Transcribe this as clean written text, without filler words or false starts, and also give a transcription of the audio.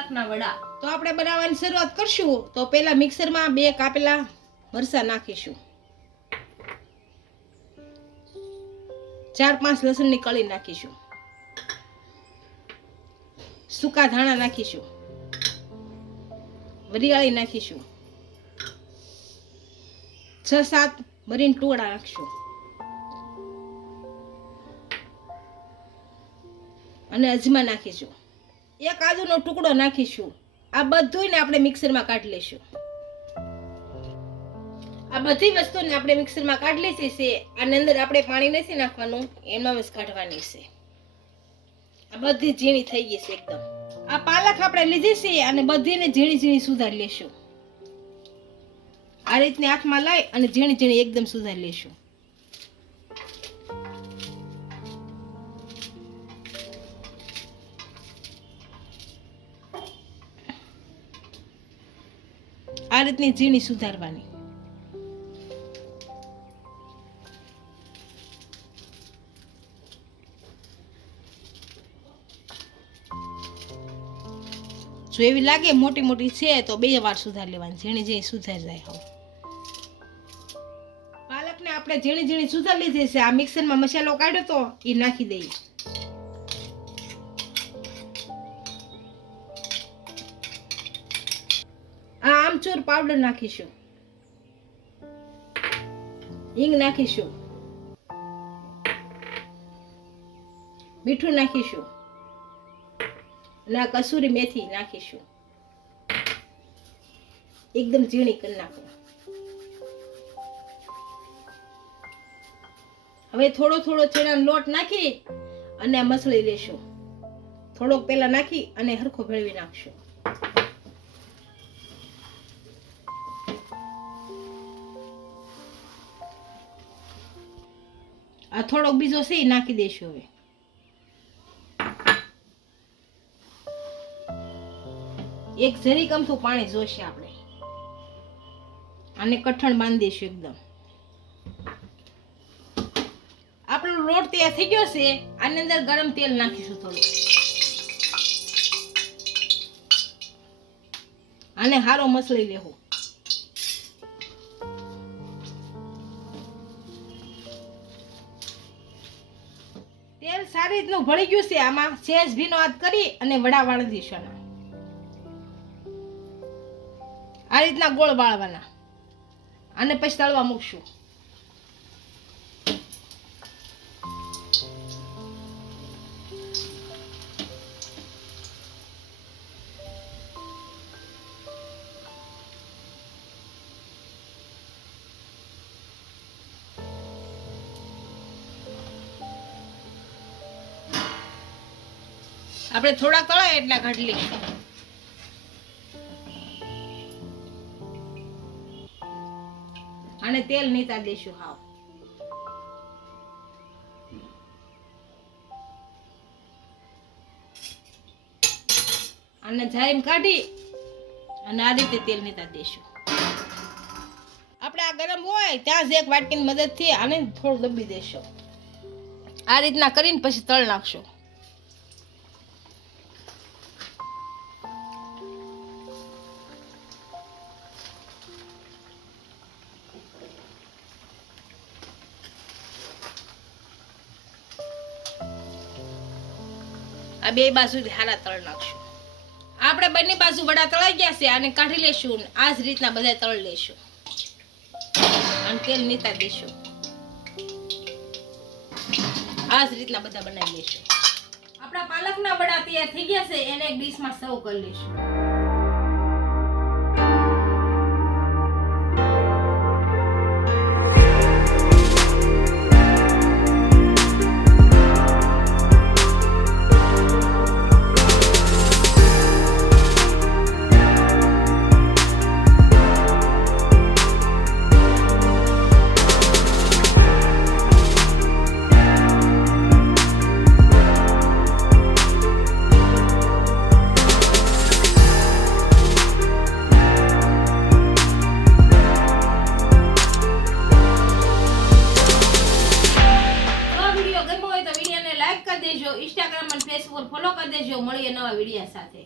પાલકના વડા. તો આપણે બનાવવાની શરૂઆત કરશું. તો પહેલા મિક્સરમાં 2 કાપેલા મરચાં નાખીશું, 4-5 લસણની કળી નાખીશું, સૂકા ધાણા નાખીશું, વરિયાળી નાખીશું, 6-7 મરીના ટુકડા નાખીશું અને અજમા નાખીશું, 1 આદુનો ટુકડો નાખીશું. આ બધુંને આપણે મિક્સરમાં કાઢી લઈશું. આ બધી વસ્તુને આપણે મિક્સરમાં કાઢી લીધી છે. આની અંદર આપણે પાણી નથી નાખવાનું, એમાં જ કાઢવાની છે. આ બધી ઝીણી થઈ ગઈ છે એકદમ. આ પાલક આપણે લીધી છે અને બધીને ઝીણી ઝીણી સુધારી લેશું. આ રીતની હાથમાં લઈ અને ઝીણી ઝીણી એકદમ સુધારી લેશું. આ રીતની ઝીણી સુધારવાની. જો એવી લાગે મોટી મોટી છે તો 2 વાર સુધારી લેવાની, ઝીણી ઝીણી સુધારી જાય. હવે પાલકને આપણે ઝીણી ઝીણી સુધારી લીધી છે. આ મિક્સરમાં મસાલો કાઢ્યો તો એ નાખી દઈએ. આ આમચૂર પાવડર નાખીશું, હિંગ નાખીશું, મીઠું નાખીશું અને આ કસૂરી મેથી નાખીશું. એકદમ ઝીણી કરી નાખો. હવે થોડો થોડો ચણાનો લોટ નાખી અને મસળી લેશું. થોડોક પહેલા નાખી અને હરખો ભેળવી નાખશું. આ થોડોક બીજો છે નાખી દઈશું. હવે એક જરીક અમથું પાણી જોશે આપણે. આને કઠણ બાંધી દઈશું એકદમ. આપણો લોટ તૈયાર થઈ ગયો છે. આની અંદર ગરમ તેલ નાખીશું થોડું. આને હારો મસળી લેવું. તેલ સારી રીતનું ભળી ગયું છે. આમાં સહેજ ભીનો હાથ કરી અને વડા વાળી દઈશું. આ રીતના ગોળ વાળવાના અને પછી તળવા મૂકશું. આપણે થોડા તળાય એટલા કાઢી લઈશું. અને તેલ નીતા દેશું હાવ. અને જારીમ કાઢી અને આ રીતે તેલ નીતા દેશું. આપણે આ ગરમ હોય ત્યાં જ એક વાટકીની મદદથી આને થોડું દબી દેશું. આ રીતના કરીને પછી તળ નાખશું. આ 2 બાજુથી હારા તળ નાખશું. આપણે બંને બાજુ વડા તળાઈ ગયા છે. આને કાઢી લેશું. આ જ રીતના બધા તળ લેશું અને તેલ નીતા દેશું. આ જ રીતના બધા બનાવી લેશું. આપણા પાલકના વડા તૈયાર થઈ ગયા છે. એને એક ડીશમાં સર્વ કરી લેશું. ઇન્સ્ટાગ્રામ અને ફેસબુક ફોલો કરી દેજો. મળીએ નવા વિડીયો સાથે.